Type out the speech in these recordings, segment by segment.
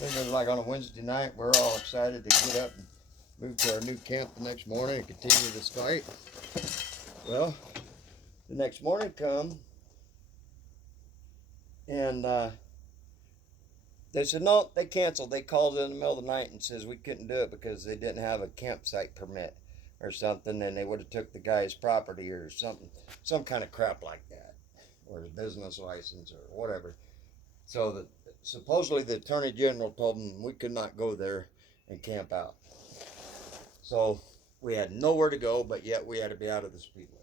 Then it was like on a Wednesday night, we're all excited to get up and move to our new camp the next morning and continue this fight. Well, the next morning come, and they said no, they canceled. They called in the middle of the night and says we couldn't do it because they didn't have a campsite permit or something, and they would have took the guy's property or something, some kind of crap like that, or his business license or whatever. So supposedly the attorney general told them we could not go there and camp out. So we had nowhere to go, but yet we had to be out of the speedway.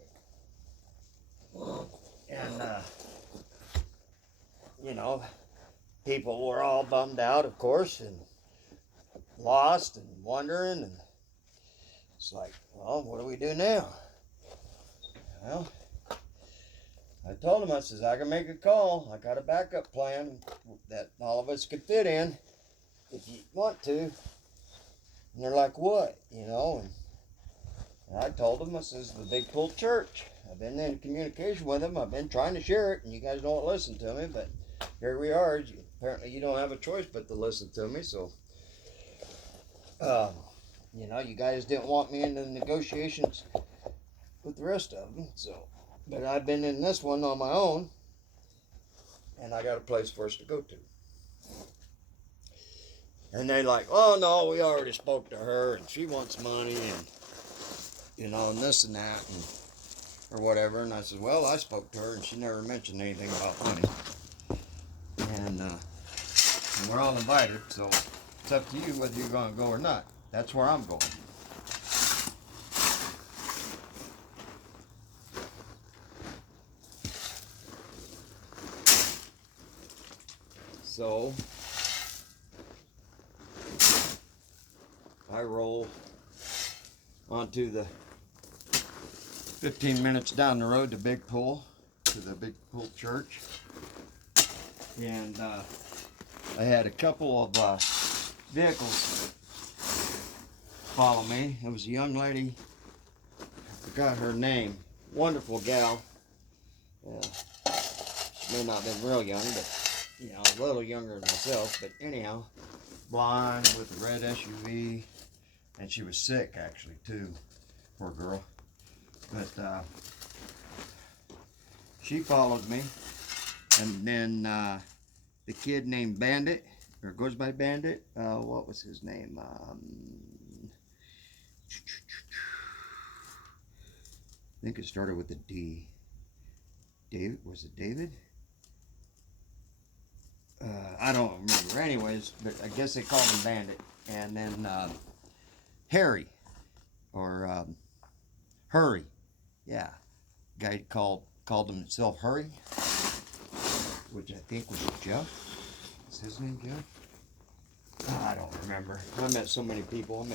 And you know, people were all bummed out, of course, and lost and wondering, and it's like, well, what do we do now? Well, I told him, I says, I can make a call. I got a backup plan that all of us could fit in if you want to. And they're like, what? You know, and I told them, I says, the Big Pool Church. I've been in communication with them. I've been trying to share it, and you guys don't listen to me, but here we are. Apparently you don't have a choice but to listen to me, so you know, you guys didn't want me in the negotiations with the rest of them, so, but I've been in this one on my own, and I got a place for us to go to. And they like, oh no, we already spoke to her, and she wants money, and you know, and this and that, and or whatever. And I said, well, I spoke to her, and she never mentioned anything about money. And we're all invited, so it's up to you whether you're going to go or not. That's where I'm going. So I roll onto the 15 minutes down the road to Big Pool, to the Big Pool Church. And I had a couple of vehicles follow me. It was a young lady, I forgot her name, wonderful gal. She may not have been real young, but you know, a little younger than myself. But anyhow, blonde with a red SUV, and she was sick actually too, poor girl. But she followed me, and then the kid named Bandit, or goes by Bandit. What was his name? I think it started with a D. David, was it David? I don't remember. Anyways, but I guess they called him Bandit. And then Harry, or Hurry. Yeah, guy called himself Hurry, which I think was Jeff. Is his name Jeff? I don't remember. I met so many people.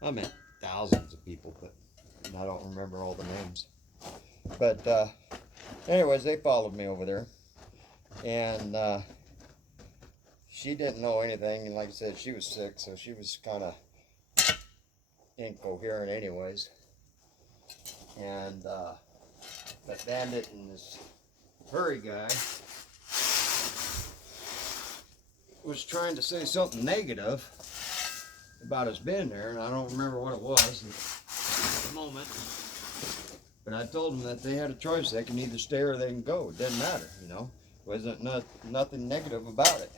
I met thousands of people, but I don't remember all the names. But anyways, they followed me over there, and she didn't know anything. And like I said, she was sick, so she was kind of incoherent, anyways. And but Bandit and this Hurry guy was trying to say something negative about us being there, and I don't remember what it was at the moment. But I told them that they had a choice. They can either stay or they can go. It didn't matter, you know. Wasn't nothing negative about it.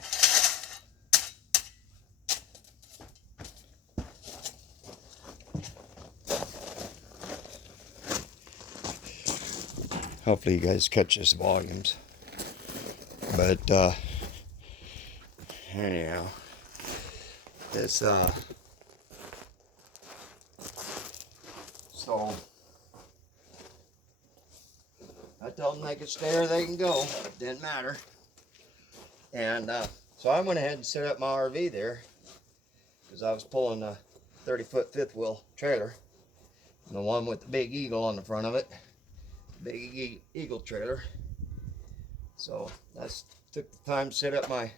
Hopefully you guys catch this volumes. But anyhow, this so I told them they could stay or they can go. It didn't matter. And so I went ahead and set up my RV there, because I was pulling a 30-foot fifth wheel trailer, the one with the big eagle on the front of it, big eagle trailer. So I took the time to set up my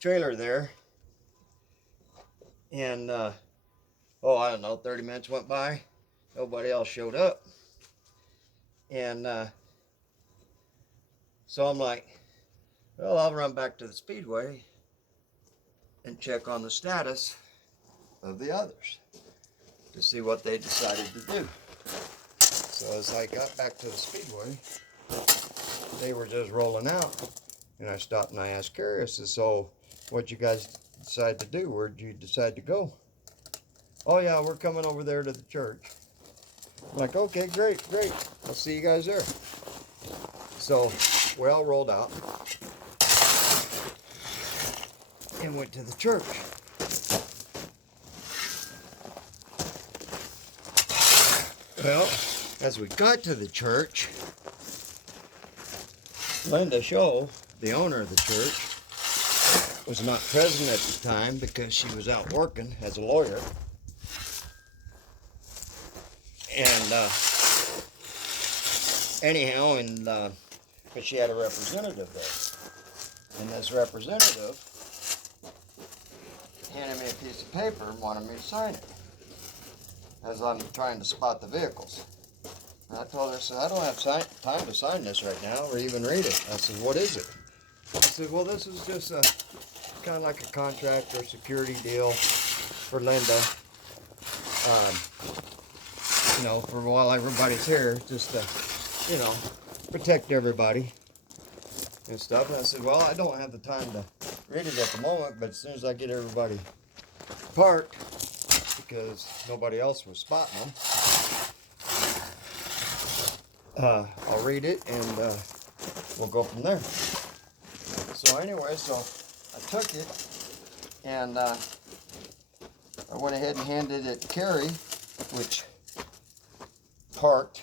trailer there, and oh, I don't know, 30 minutes went by, nobody else showed up. And so I'm like, well, I'll run back to the speedway and check on the status of the others to see what they decided to do. So as I got back to the speedway, they were just rolling out, and I stopped and I asked Carrie, I said, so what'd you guys decide to do? Where'd you decide to go? Oh yeah, we're coming over there to the church. I'm like, okay, great. I'll see you guys there. So we all rolled out and went to the church. Well, as we got to the church, Linda Shaw, the owner of the church, was not present at the time because she was out working as a lawyer. And anyhow, but she had a representative there. And this representative handed me a piece of paper and wanted me to sign it as I'm trying to spot the vehicles. And I told her, I said, I don't have time to sign this right now or even read it. I said, what is it? I said, well, this is just kind of like a contract or security deal for Linda. You know, for while everybody's here, just to, you know, protect everybody and stuff. And I said, well, I don't have the time to read it at the moment, but as soon as I get everybody parked, because nobody else was spotting them, I'll read it and we'll go from there. So anyway, so I took it and I went ahead and handed it to Kerry, which parked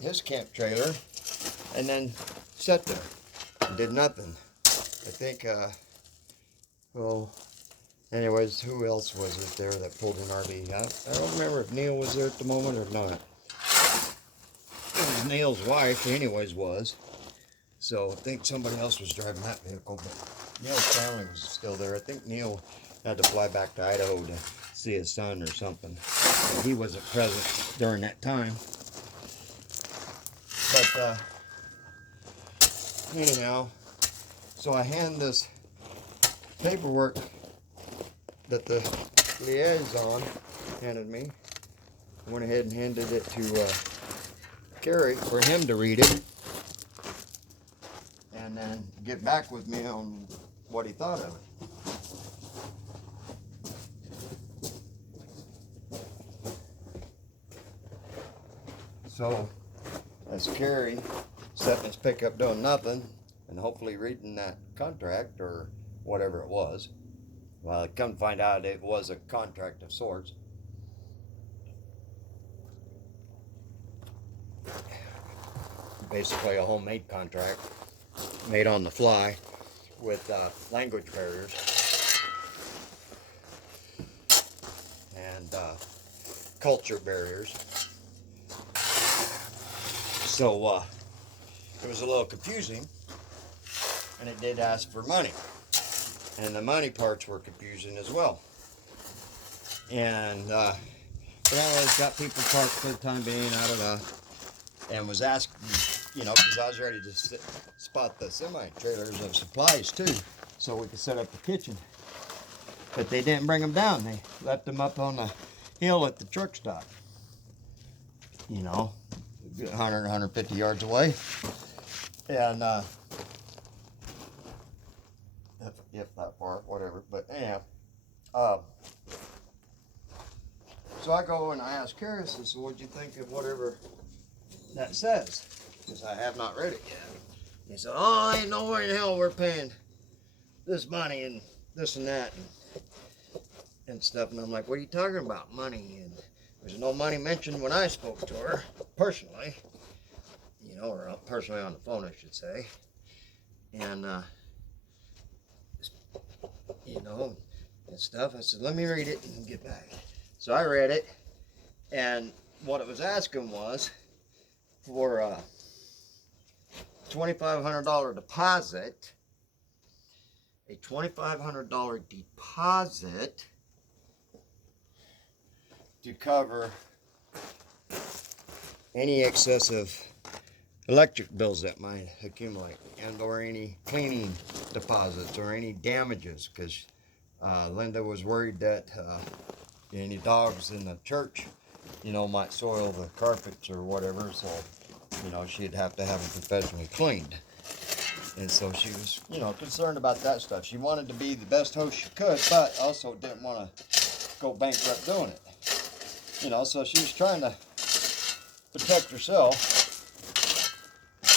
his camp trailer and then sat there and did nothing. I think, well, anyways, who else was it there that pulled an RV? I don't remember if Neil was there at the moment or not. It was Neil's wife, anyways, was. So I think somebody else was driving that vehicle, but Neil's family was still there. I think Neil had to fly back to Idaho to see his son or something. He wasn't present during that time. But anyhow, so I hand this paperwork that the liaison handed me. I went ahead and handed it to Kerry for him to read it and then get back with me on what he thought of it. So, as Kerry sat in his pickup doing nothing and hopefully reading that contract or whatever it was, well, I come to find out it was a contract of sorts. Basically a homemade contract made on the fly with language barriers and culture barriers. So it was a little confusing, and it did ask for money, and the money parts were confusing as well. And but I always got people parked for the time being, and was asking, you know, because I was ready to spot the semi-trailers of supplies too, so we could set up the kitchen. But they didn't bring them down. They left them up on the hill at the truck stop. You know, 100, 150 yards away. And, if that far, whatever. But anyhow, so I go and I ask Carrie, so what'd you think of whatever that says? Because I have not read it yet. He said, oh, ain't no way in hell we're paying this money and this and that and stuff. And I'm like, what are you talking about, money? And there's no money mentioned when I spoke to her, personally. You know, or personally on the phone, I should say. And, you know, and stuff. I said, let me read it and get back. So I read it, and what it was asking was for a $2,500 deposit, a $2,500 deposit to cover any excessive electric bills that might accumulate, and or any cleaning deposits or any damages, because Linda was worried that any dogs in the church, you know, might soil the carpets or whatever, so, you know, she'd have to have them professionally cleaned. And so she was, you know, concerned about that stuff. She wanted to be the best host she could, but also didn't want to go bankrupt doing it. You know, so she was trying to protect herself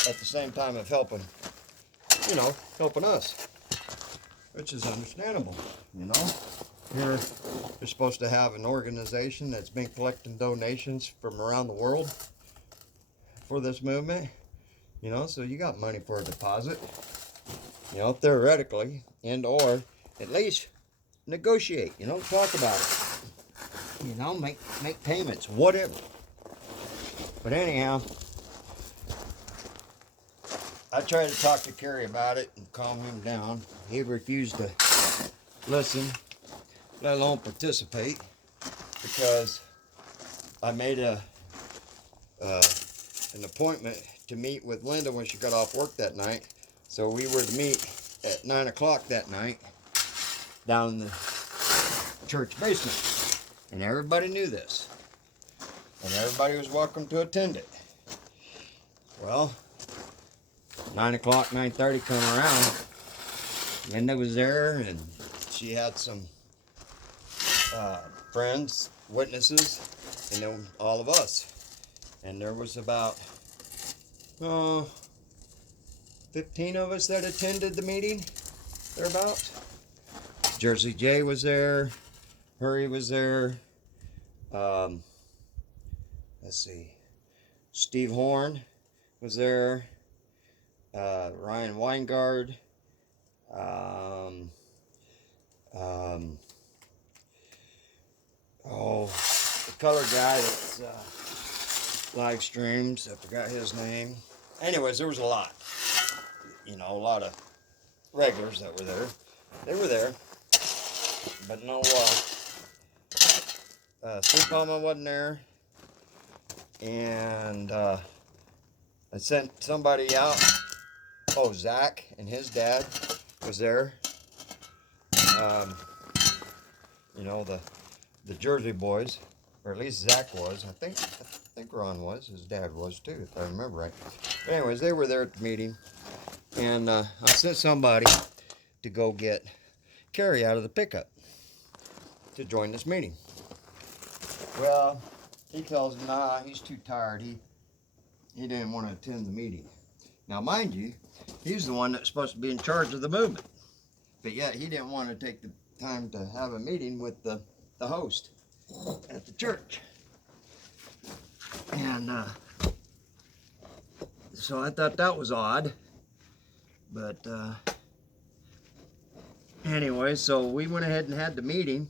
at the same time of helping, you know, helping us, which is understandable, you know. Here, you're supposed to have an organization that's been collecting donations from around the world for this movement, you know, so you got money for a deposit, you know, theoretically, and or at least negotiate, you know, talk about it, you know, make payments, whatever. But anyhow, I tried to talk to Kerry about it and calm him down. He refused to listen, let alone participate, because I made an appointment to meet with Linda when she got off work that night. So we were to meet at 9 o'clock that night down in the church basement. And everybody knew this. And everybody was welcome to attend it. Well, 9 o'clock, 9:30 come around. Linda was there, and she had some friends, witnesses, and then all of us. And there was about 15 of us that attended the meeting, thereabouts. Jersey J was there, Hurry was there, let's see, Steve Horn was there, Ryan Weingard, the color guy that's live streams, I forgot his name. Anyways, there was a lot, you know, a lot of regulars that were there. They were there, but no, Sue Palma wasn't there, and I sent somebody out. Oh, Zach and his dad was there. You know, the Jersey boys, or at least Zach was. I think Ron was. His dad was too, if I remember right. But anyways, they were there at the meeting, and I sent somebody to go get Kerry out of the pickup to join this meeting. Well, he tells me, nah, he's too tired. He didn't want to attend the meeting. Now, mind you, he's the one that's supposed to be in charge of the movement, but yet he didn't want to take the time to have a meeting with the host at the church. And so I thought that was odd, but anyway, so we went ahead and had the meeting,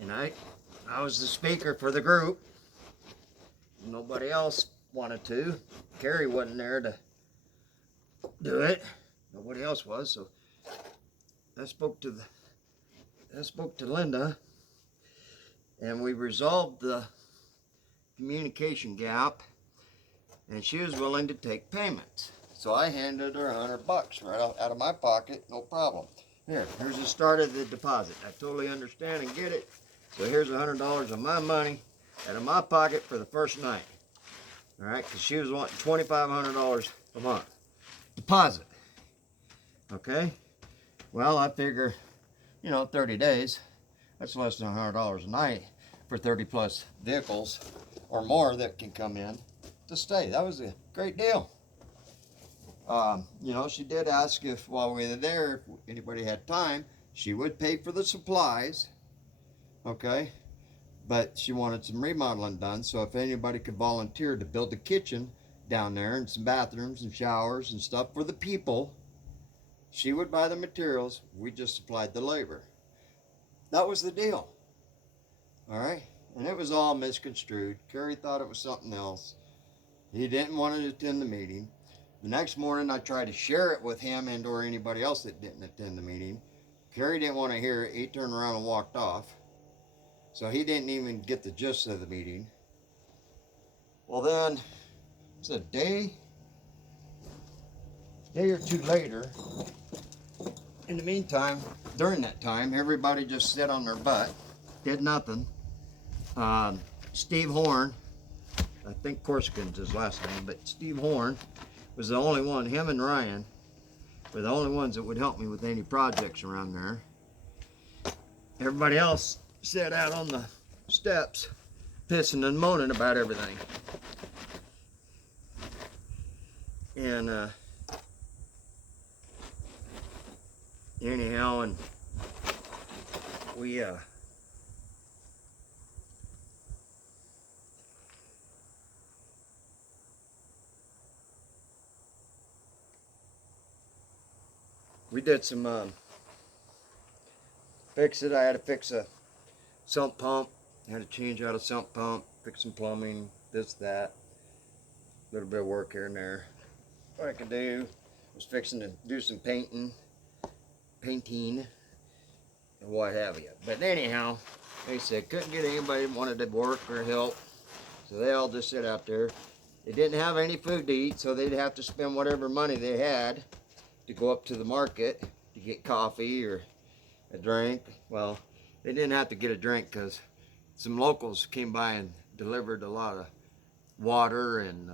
and I was the speaker for the group. Nobody else wanted to. Kerry wasn't there to do it. Nobody else was, so I spoke to Linda, and we resolved the communication gap, and she was willing to take payments. So I handed her $100 right out of my pocket, no problem. Here's the start of the deposit. I totally understand and get it. So here's $100 of my money out of my pocket for the first night. All right, because she was wanting $2,500 a month deposit. Okay. Well, I figure, you know, 30 days, that's less than $100 a night for 30 plus vehicles or more that can come in to stay. That was a great deal. You know, she did ask if while we were there, if anybody had time, she would pay for the supplies. Okay. But she wanted some remodeling done, so if anybody could volunteer to build a kitchen down there and some bathrooms and showers and stuff for the people, she would buy the materials. We just supplied the labor. That was the deal. All right? And it was all misconstrued. Kerry thought it was something else. He didn't want to attend the meeting. The next morning, I tried to share it with him and or anybody else that didn't attend the meeting. Kerry didn't want to hear it. He turned around and walked off. So he didn't even get the gist of the meeting. Well then, it's a day or two later. In the meantime, during that time, everybody just sat on their butt, did nothing. Steve Horn, I think Corsican's his last name, but Steve Horn was the only one, him and Ryan were the only ones that would help me with any projects around there. Everybody else sat out on the steps, pissing and moaning about everything. And anyhow, and we did some fix it. I had to fix a sump pump. I had to change out a sump pump, fix some plumbing, this, that. A little bit of work here and there. What I could do was fixing to do some painting, and what have you. But anyhow, they said couldn't get anybody that wanted to work or help, so they all just sit out there. They didn't have any food to eat, so they'd have to spend whatever money they had to go up to the market to get coffee or a drink. Well, they didn't have to get a drink because some locals came by and delivered a lot of water and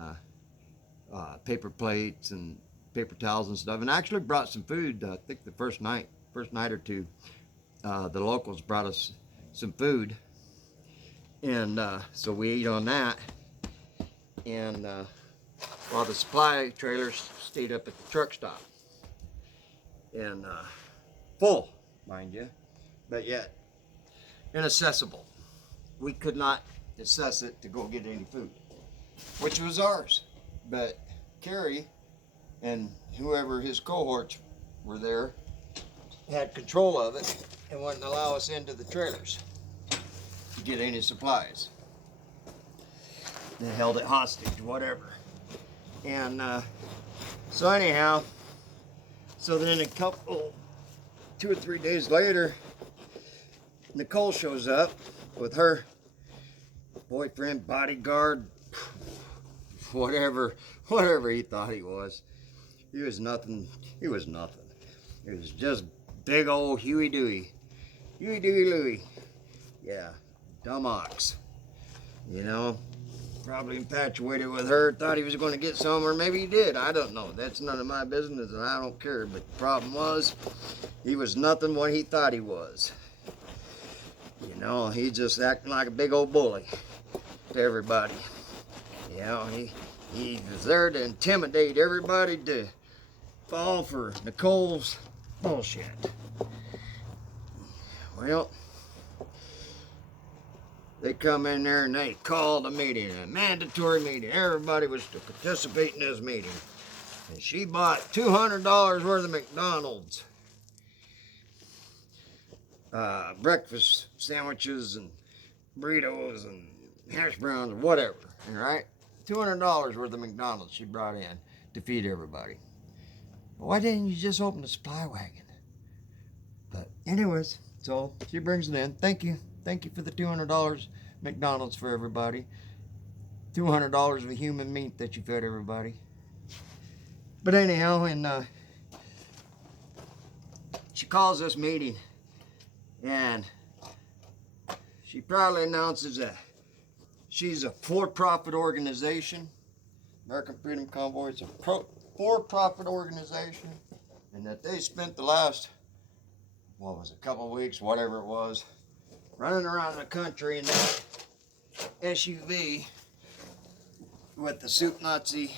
paper plates and paper towels and stuff, and actually brought some food. I think the first night or two, the locals brought us some food, and so we ate on that. And while the supply trailers stayed up at the truck stop, and full, mind you, but yet inaccessible. We could not access it to go get any food, which was ours. But Kerry and whoever his cohorts were there had control of it and wouldn't allow us into the trailers to get any supplies. They held it hostage, whatever. And so anyhow, so then a couple, 2 or 3 days later, Nicole shows up with her boyfriend, bodyguard, whatever he thought he was. He was nothing. He was nothing. He was just big old Huey Dewey. Huey Dewey Louie. Yeah, dumb ox. You know, probably infatuated with her, thought he was going to get some, or maybe he did. I don't know. That's none of my business, and I don't care. But the problem was, he was nothing what he thought he was. You know, he just acting like a big old bully to everybody. You know, he was there to intimidate everybody to fall for Nicole's bullshit. Well, they come in there and they called a meeting, a mandatory meeting. Everybody was to participate in this meeting. And she bought $200 worth of McDonald's. Breakfast sandwiches and burritos and hash browns and whatever, right? $200 worth of McDonald's she brought in to feed everybody. Why didn't you just open the supply wagon? But anyways, so she brings it in. Thank you for the $200 McDonald's for everybody. $200 of human meat that you fed everybody. But anyhow, and she calls this meeting, and she proudly announces that she's a for-profit organization. American Freedom Convoy is a for-profit organization, and that they spent the last, couple of weeks, whatever it was, running around the country in that SUV with the Soup Nazi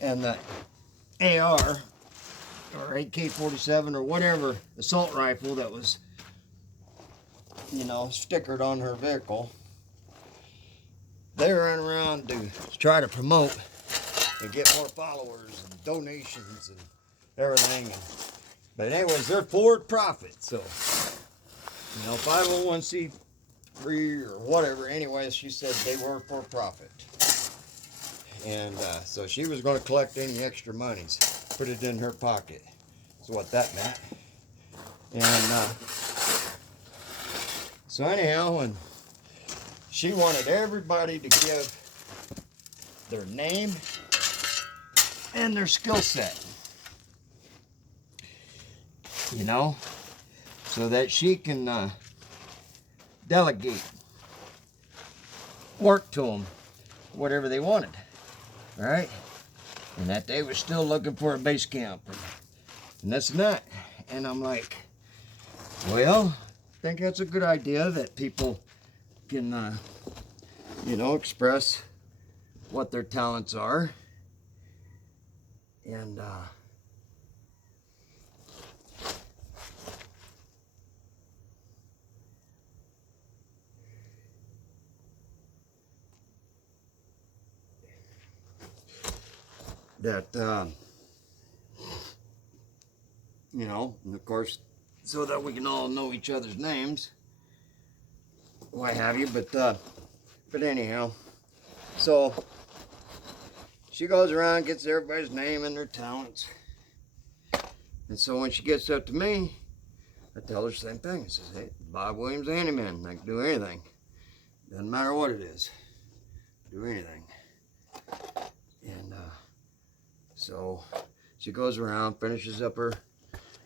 and the AR or AK-47 or whatever assault rifle that was, stickered on her vehicle. They ran around to try to promote and get more followers and donations and everything. But anyways, they're for profit, so 501c3 or whatever. Anyways, she said they were for profit, and so she was going to collect any extra monies, put it in her pocket. That's what that meant. And so anyhow, and she wanted everybody to give their name and their skill set. so that she can delegate work to them, whatever they wanted, right? And that they were still looking for a base camp, and that's not. And I'm like, well, I think that's a good idea that people can, you know, express what their talents are. And that, you know, and of course, so that we can all know each other's names, what have you. But anyhow, so she goes around, gets everybody's name and their talents. And so when she gets up to me, I tell her the same thing. I says, hey, Bob Williams handyman, I can do anything. Doesn't matter what it is. Do anything. And so she goes around, finishes up her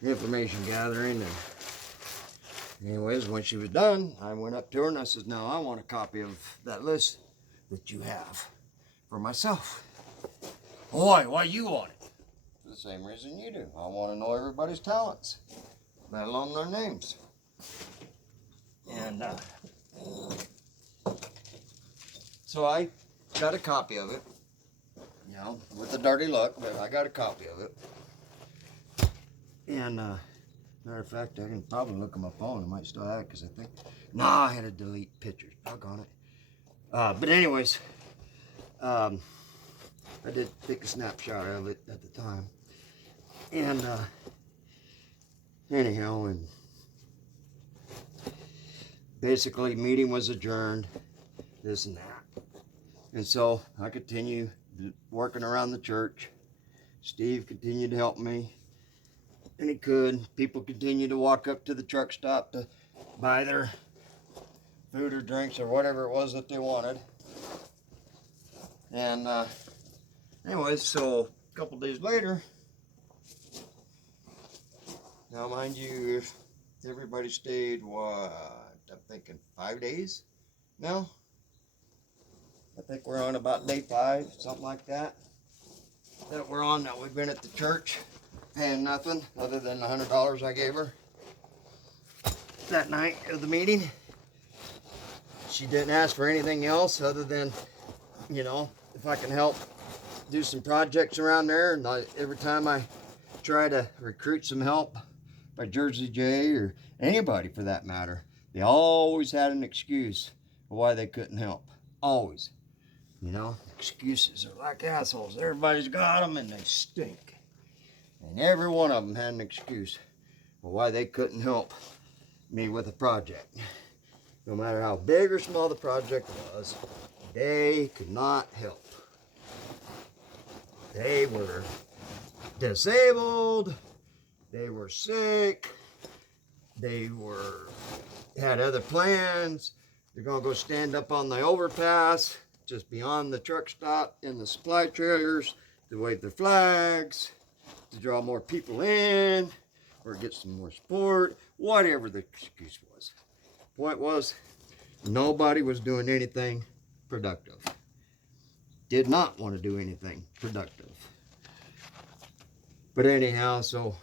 information gathering, and anyways, when she was done, I went up to her and I said, now I want a copy of that list that you have for myself. Why you want it? For the same reason you do. I want to know everybody's talents, let alone their names. And so I got a copy of it, you know, with a dirty look, but I got a copy of it. And matter of fact, I can probably look on my phone. I might still have it because I think, nah, I had to delete pictures. Doggone it. But anyways, I did take a snapshot of it at the time. And anyhow, and basically meeting was adjourned, this and that. And so I continued working around the church. Steve continued to help me. And he could. People continued to walk up to the truck stop to buy their food or drinks or whatever it was that they wanted. And anyways, so a couple days later, now mind you, if everybody stayed, what, I'm thinking 5 days now? I think we're on about day 5, something like that. That we're on, that we've been at the church. Paying nothing other than the $100 I gave her that night of the meeting. She didn't ask for anything else other than, you know, if I can help do some projects around there. And every time I try to recruit some help by Jersey J or anybody for that matter, they always had an excuse for why they couldn't help. Always. You know, excuses are like assholes. Everybody's got them and they stink. And every one of them had an excuse for why they couldn't help me with a project. No matter how big or small the project was, they could not help. They were disabled, they were sick, they had other plans. They're gonna go stand up on the overpass just beyond the truck stop in the supply trailers to wave their flags, to draw more people in, or get some more support, whatever the excuse was. Point was, nobody was doing anything productive. Did not want to do anything productive. But anyhow, so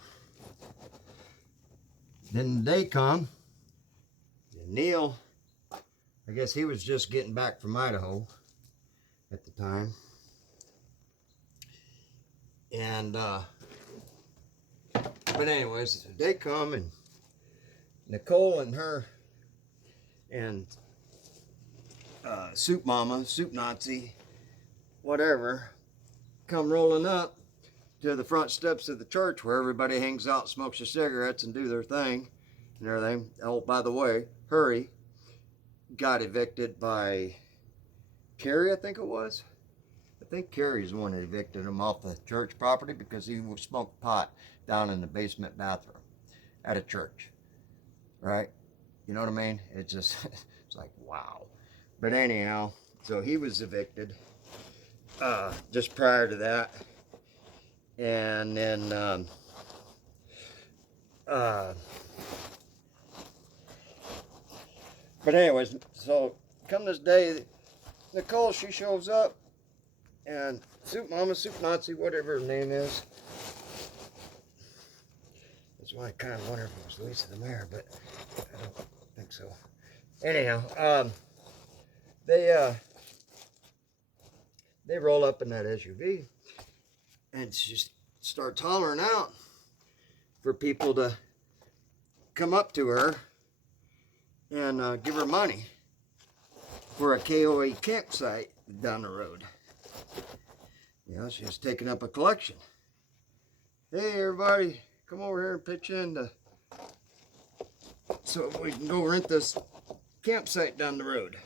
then the day come, and Neil, I guess he was just getting back from Idaho at the time. And but anyways, they come and Nicole and her and Soup Mama, Soup Nazi, whatever, come rolling up to the front steps of the church where everybody hangs out, smokes their cigarettes, and do their thing and everything. Oh, by the way, Hurry got evicted by Carrie, I think it was. I think Carrie's the one that evicted him off the church property because he smoked pot down in the basement bathroom at a church, right? You know what I mean? It's just, it's like, wow. But anyhow, so he was evicted just prior to that. And then But anyways, so come this day, Nicole, she shows up, and Soup Mama, Soup Nazi, whatever her name is. That's why I kind of wonder if it was Lisa the mayor, but I don't think so. Anyhow, they roll up in that SUV, and just start hollering out for people to come up to her and give her money for a KOA campsite down the road. You know, she's taking up a collection. Hey, everybody, come over here and pitch in so we can go rent this campsite down the road.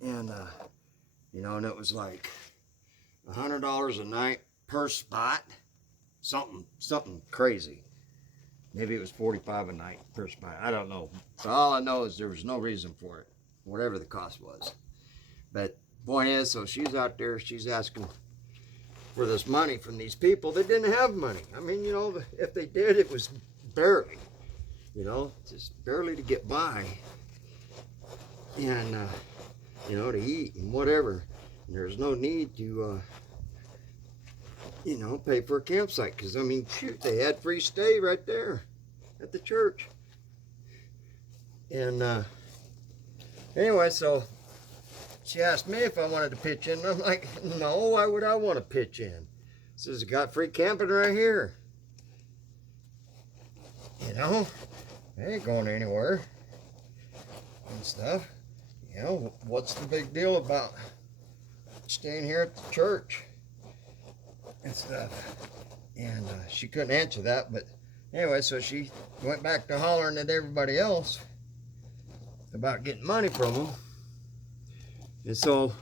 And, you know, and it was like $100 a night per spot. Something crazy. Maybe it was $45 a night per spot. I don't know. So all I know is there was no reason for it, whatever the cost was. But point is, so she's out there, she's asking for this money from these people that didn't have money. I mean, you know, if they did, it was barely, you know, just barely to get by. And, you know, to eat and whatever. And there's no need to, you know, pay for a campsite. Because, I mean, shoot, they had free stay right there at the church. And, anyway, so she asked me if I wanted to pitch in. I'm like, no, why would I want to pitch in? Says, I got free camping right here. You know, I ain't going anywhere and stuff. You know, what's the big deal about staying here at the church and stuff? And she couldn't answer that, but anyway, so she went back to hollering at everybody else about getting money from them. And so,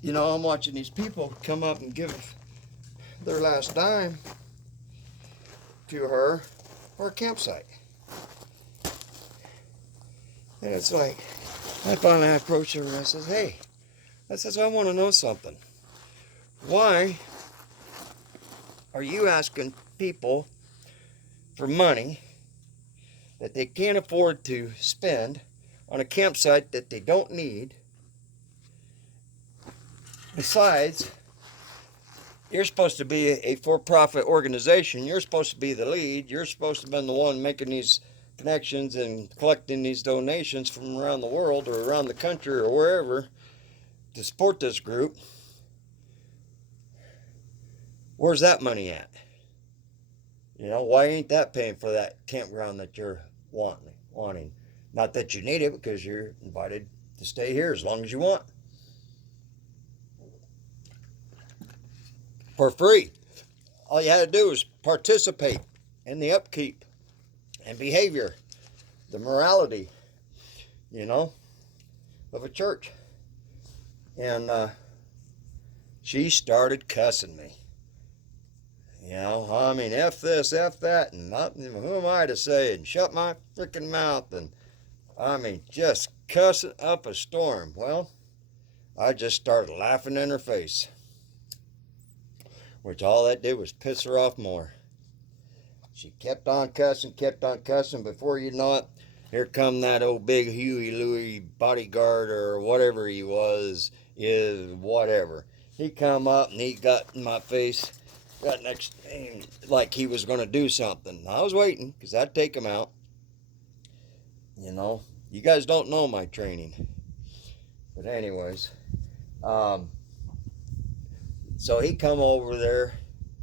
you know, I'm watching these people come up and give their last dime to her for a campsite. And it's like, I finally approached her and I says, hey, I want to know something. Why are you asking people for money that they can't afford to spend on a campsite that they don't need? Besides, you're supposed to be a for-profit organization. You're supposed to be the lead. You're supposed to be the one making these connections and collecting these donations from around the world or around the country or wherever to support this group. Where's that money at? You know, why ain't that paying for that campground that you're wanting? Not that you need it, because you're invited to stay here as long as you want. For free. All you had to do is participate in the upkeep and behavior, the morality, you know, of a church. And she started cussing me. You know, I mean, F this, F that, and who am I to say, and shut my freaking mouth, and I mean, just cussing up a storm. Well, I just started laughing in her face, which all that did was piss her off more. She kept on cussing. Before you know it, here come that old big Huey Louie bodyguard or whatever he was, whatever. He come up and he got in my face, got next, like he was going to do something. I was waiting, because I'd take him out. You know, you guys don't know my training. But anyways, so he come over there,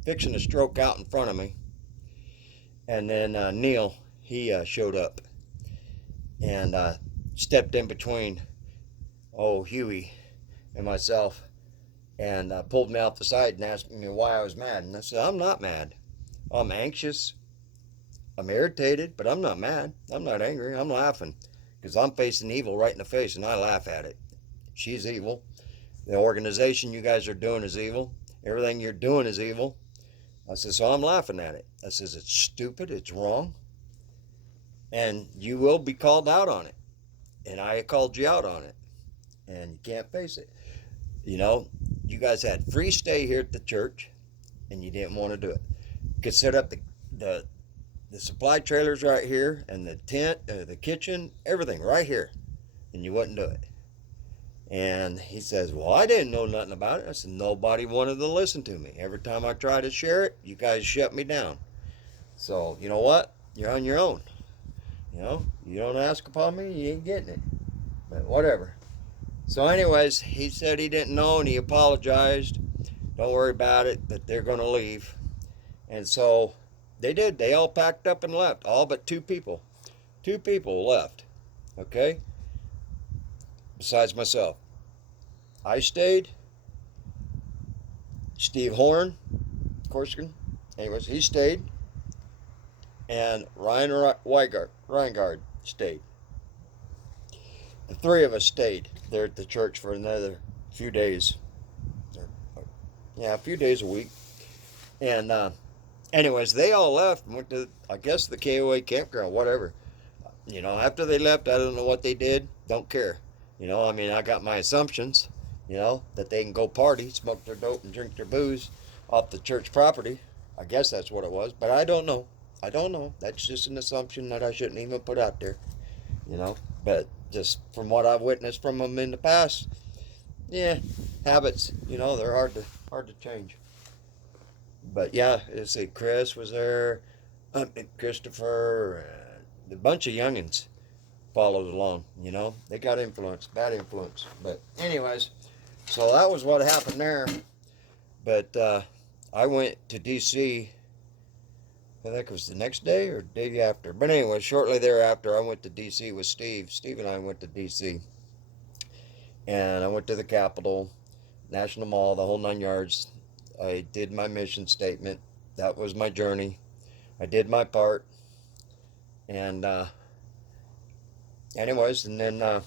fixing to stroke out in front of me. And then Neil, he showed up and stepped in between Huey and myself, and pulled me off the side and asked me why I was mad. And I said, I'm not mad. I'm anxious. I'm irritated, but I'm not mad. I'm not angry. I'm laughing, because I'm facing evil right in the face, and I laugh at it. She's evil. The organization you guys are doing is evil. Everything you're doing is evil. I said, so I'm laughing at it. I says, it's stupid. It's wrong. And you will be called out on it. And I called you out on it. And you can't face it. You know, you guys had free stay here at the church, and you didn't want to do it. You could set up the the supply trailer's right here, and the tent, the kitchen, everything right here, and you wouldn't do it. And he says, well, I didn't know nothing about it. I said, nobody wanted to listen to me. Every time I tried to share it, you guys shut me down. So, you know what? You're on your own. You know, you don't ask upon me, you ain't getting it. But whatever. So anyways, he said he didn't know, and he apologized. Don't worry about it, but they're going to leave. And so they did. They all packed up and left, all but two people. Two people left, okay? Besides myself. I stayed. Steve Horn, Korskin, anyways, he stayed. And Ryan Reingard stayed. The three of us stayed there at the church for another few days. Yeah, a few days a week. And anyways, they all left and went to, I guess, the KOA campground, whatever. You know, after they left, I don't know what they did. Don't care. You know, I mean, I got my assumptions, you know, that they can go party, smoke their dope, and drink their booze off the church property. I guess that's what it was, but I don't know. I don't know. That's just an assumption that I shouldn't even put out there, you know. But just from what I've witnessed from them in the past, yeah, habits, you know, they're hard to change. But yeah, let's see, Chris was there, Christopher, a bunch of youngins followed along, you know. They got influence, bad influence. But anyways, so that was what happened there. But I went to D.C., I think it was the next day or day after. But anyway, shortly thereafter, I went to D.C. with Steve. Steve and I went to D.C. And I went to the Capitol, National Mall, the whole 9 yards. I did my mission statement. That was my journey. I did my part. And anyways, and then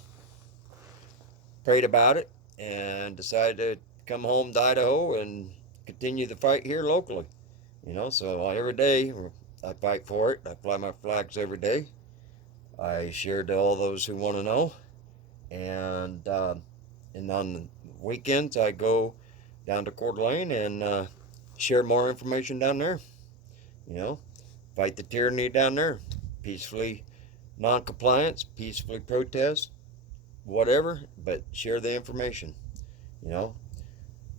prayed about it and decided to come home to Idaho and continue the fight here locally. You know, so every day I fight for it. I fly my flags every day. I share to all those who want to know. And on the weekends, I go down to Coeur d'Alene and share more information down there. You know, fight the tyranny down there. Peacefully non-compliance, peacefully protest, whatever, but share the information. You know,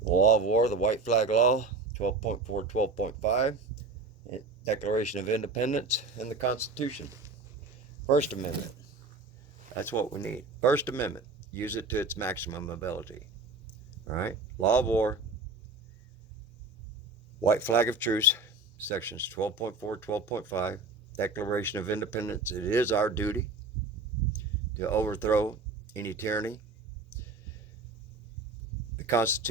the law of war, the white flag law, 12.4, 12.5, Declaration of Independence, and the Constitution. First Amendment. That's what we need. First Amendment. Use it to its maximum ability. All right? Law of war, white flag of truce, sections 12.4, 12.5, Declaration of Independence. It is our duty to overthrow any tyranny. The Constitution